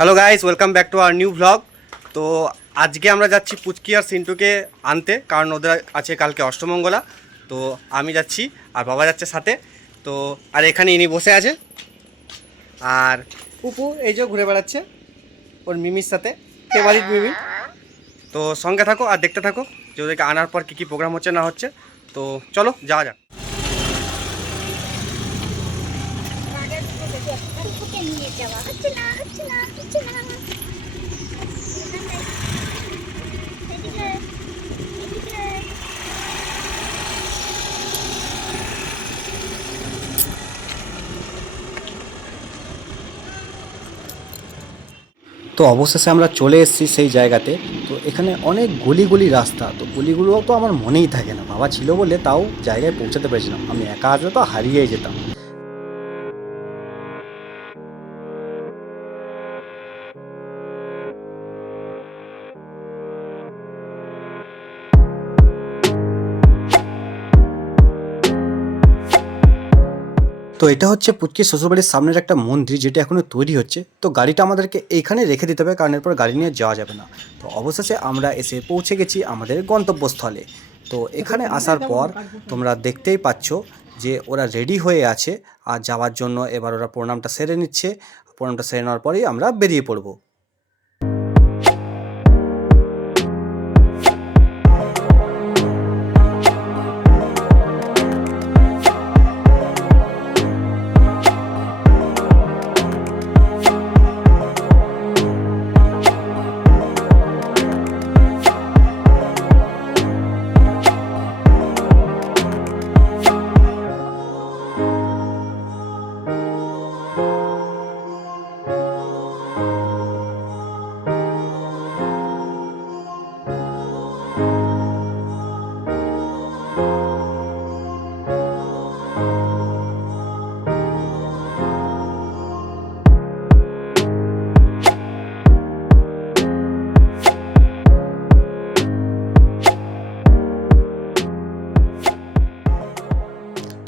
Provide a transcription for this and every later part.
Hello guys, welcome back to our new blog. তো আজকে আমরা যাচ্ছি পুচকি আর সিন্টুকে আনতে, কারণ ওদের আছে কালকে অষ্টমঙ্গলা। তো আমি যাচ্ছি আর বাবা যাচ্ছে সাথে। তো আর এখানে ইনি বসে আছে, আর পুপু এই যে ঘুরে বেড়াচ্ছে ওর মিমির সাথে, ফেভারিট মিমি। তো সঙ্গে থাকো আর দেখতে থাকো যে ওদেরকে আনার পর কী কী প্রোগ্রাম হচ্ছে না হচ্ছে। তো চলো যাওয়া যাক। তো অবশেষে আমরা চলে এসেছি সেই জায়গাতে। তো এখানে অনেক গলি গলি রাস্তা, তো গলিগুলো তো আমার মনেই থাকে না, বাবা ছিল বলে তাও জায়গায় পৌঁছাতে পেরেছিলাম, আমি একা আসলে তো হারিয়েই যেতাম। তো এটা হচ্ছে পুচকির শ্বশুরবাড়ির সামনের একটা মন্দির, যেটা এখনো তৈরি হচ্ছে। তো গাড়িটা আমাদেরকে এইখানে রেখে দিতে হবে, কারণ এরপর গাড়ি নিয়ে যাওয়া যাবে না। তো অবশেষে আমরা এসে পৌঁছে গেছি আমাদের গন্তব্যস্থলে। তো এখানে আসার পর তোমরা দেখতেই পাচ্ছ যে ওরা রেডি হয়ে আছে আর যাওয়ার জন্য। এবার ওরা প্রণামটা সেরে নিচ্ছে, প্রণামটা সেরে নেওয়ার পরেই আমরা বেরিয়ে পড়বো।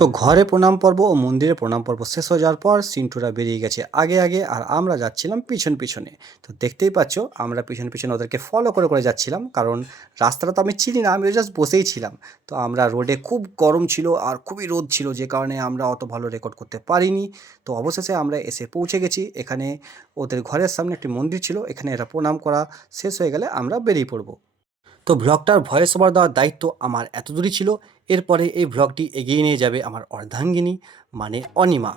তো ঘরে প্রণাম পর্ব ও মন্দিরে প্রণাম পর্ব শেষ হয়ে যাওয়ার পর সিন্টুরা বেরিয়ে গেছে আগে আগে, আর আমরা যাচ্ছিলাম পিছন পিছনে। তো দেখতেই পাচ্ছ আমরা পিছন পিছনে ওদেরকে ফলো করে করে যাচ্ছিলাম, কারণ রাস্তাটা তো আমি চিনি না, আমি জাস্ট বসেই ছিলাম। তো আমরা রোডে খুব গরম ছিল আর খুবই রোদ ছিল, যে কারণে আমরা অত ভালো রেকর্ড করতে পারিনি। তো অবশেষে আমরা এসে পৌঁছে গেছি এখানে। ওদের ঘরের সামনে একটি মন্দির ছিল, এখানে এরা প্রণাম করা শেষ হয়ে গেলে আমরা বেরিয়ে পড়বো। তো ব্লগটার ভয়েস ওভার দেওয়ার দায়িত্ব আমার এতদূরই ছিল। এরপরে এই ব্লগটি এগিয়ে নিয়ে যাবে আমার অর্ধাঙ্গিনী, মানে অনিমা।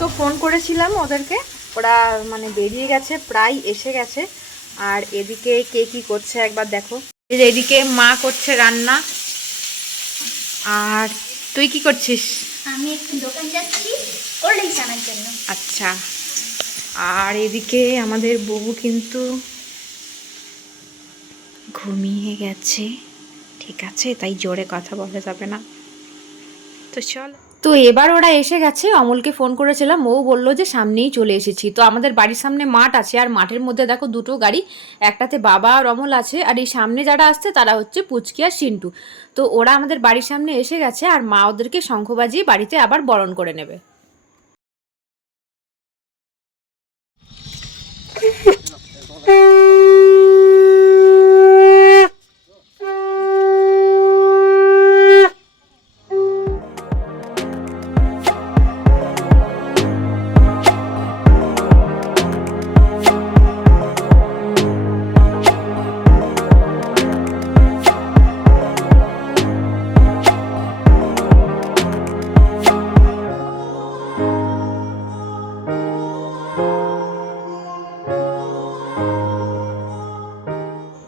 তো ফোন করেছিলাম ওদেরকে, ওরা মানে বেরিয়ে গেছে, প্রায় এসে গেছে। আর এদিকে কে কি করছে একবার দেখো। এই যে এদিকে মা করছে রান্না। আর তুই কি করছিস? আমি একটু দোকান যাচ্ছি কোল্ড ড্রিঙ্কস আনার জন্য। আচ্ছা। আর এদিকে আমাদের বউ কিন্তু ঘুমিয়ে গেছে। ঠিক আছে, তাই জোরে কথা বলা যাবে না। তো চল। তো এবার ওরা এসে গেছে, অমলকে ফোন করেছিলাম, ও বললো যে সামনেই চলে এসেছি। তো আমাদের বাড়ির সামনে মাঠ আছে, আর মাঠের মধ্যে দেখো দুটো গাড়ি, একটাতে বাবা আর অমল আছে, আর এই সামনে যারা আসছে তারা হচ্ছে পুচকি আর সিন্টু। তো ওরা আমাদের বাড়ির সামনে এসে গেছে, আর মা ওদেরকে শঙ্খ বাজিয়ে বাড়িতে আবার বরণ করে নেবে।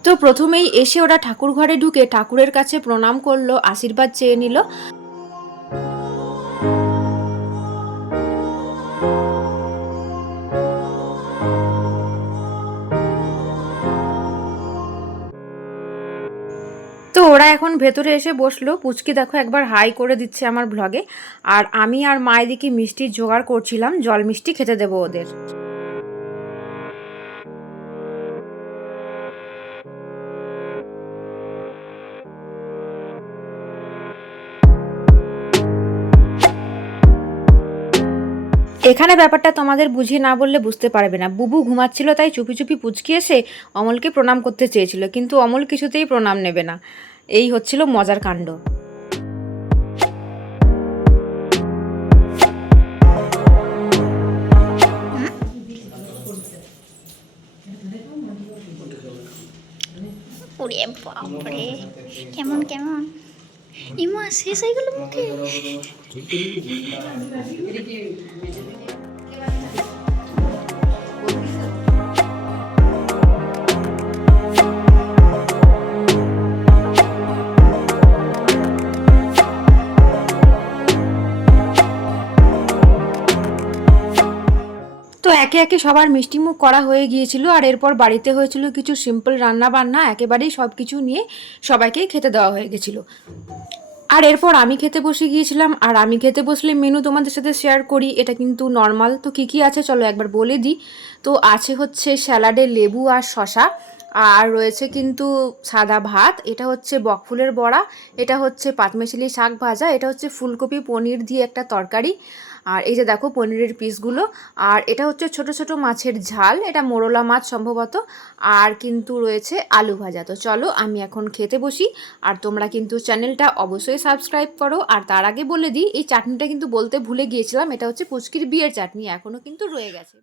তো প্রথমেই এসে ওরা ঠাকুর ঘরে ঢুকে ঠাকুরের কাছে প্রণাম করলো, আশীর্বাদ চেয়ে নিল। তো ওরা এখন ভেতরে এসে বসলো, পুচকি দেখো একবার হাই করে দিচ্ছে আমার ব্লগে। আর আমি আর মা এদিকে মিষ্টির জোগাড় করছিলাম, জল মিষ্টি খেতে দেবো ওদের। এখানে ব্যাপারটা তোমাদের বুঝিয়ে না বললে বুঝতে পারবে না। বুবু ঘুমাচ্ছিল তাই চুপি চুপি পুচকি এসে অমলকে প্রণাম করতে চেয়েছিল, কিন্তু অমল কিছুতেই প্রণাম নেবে না। এই হচ্ছিল মজার কাণ্ড। ওরে বাপরে, কেমন কেমন ইমা শেষ হয়ে গেল মুখে। তো একে একে সবার মিষ্টিমুখ করা হয়ে গিয়েছিল, আর এরপর বাড়িতে হয়েছিল কিছু সিম্পল রান্না বান্না, একেবারেই সব কিছু নিয়ে সবাইকেই খেতে দেওয়া হয়ে গেছিলো। আর এরপর আমি খেতে বসে গিয়েছিলাম, আর আমি খেতে বসলে মেনু তোমাদের সাথে শেয়ার করি, এটা কিন্তু নর্মাল। তো কী কী আছে চলো একবার বলে দিই। তো আছে হচ্ছে স্যালাডে লেবু আর শশা, আর রয়েছে কিন্তু সাদা ভাত, এটা হচ্ছে বকফুলের বড়া, এটা হচ্ছে পাতমেশালি শাক ভাজা, এটা হচ্ছে ফুলকপি পনির দিয়ে একটা তরকারি, আর এই যে দেখো পনিরের পিসগুলো, আর এটা হচ্ছে ছোট ছোট মাছের ঝাল, এটা মোরলা মাছ সম্ভবত, আর কিন্তু রয়েছে আলু ভাজা। তো চলো আমি এখন খেতে বসি, আর তোমরা কিন্তু চ্যানেলটা অবশ্যই সাবস্ক্রাইব করো। আর তার আগে বলে দিই, এই চাটনিটা কিন্তু বলতে ভুলে গিয়েছিলাম, এটা হচ্ছে পুচকির বিয়ের চাটনি, এখনও কিন্তু রয়ে গেছে।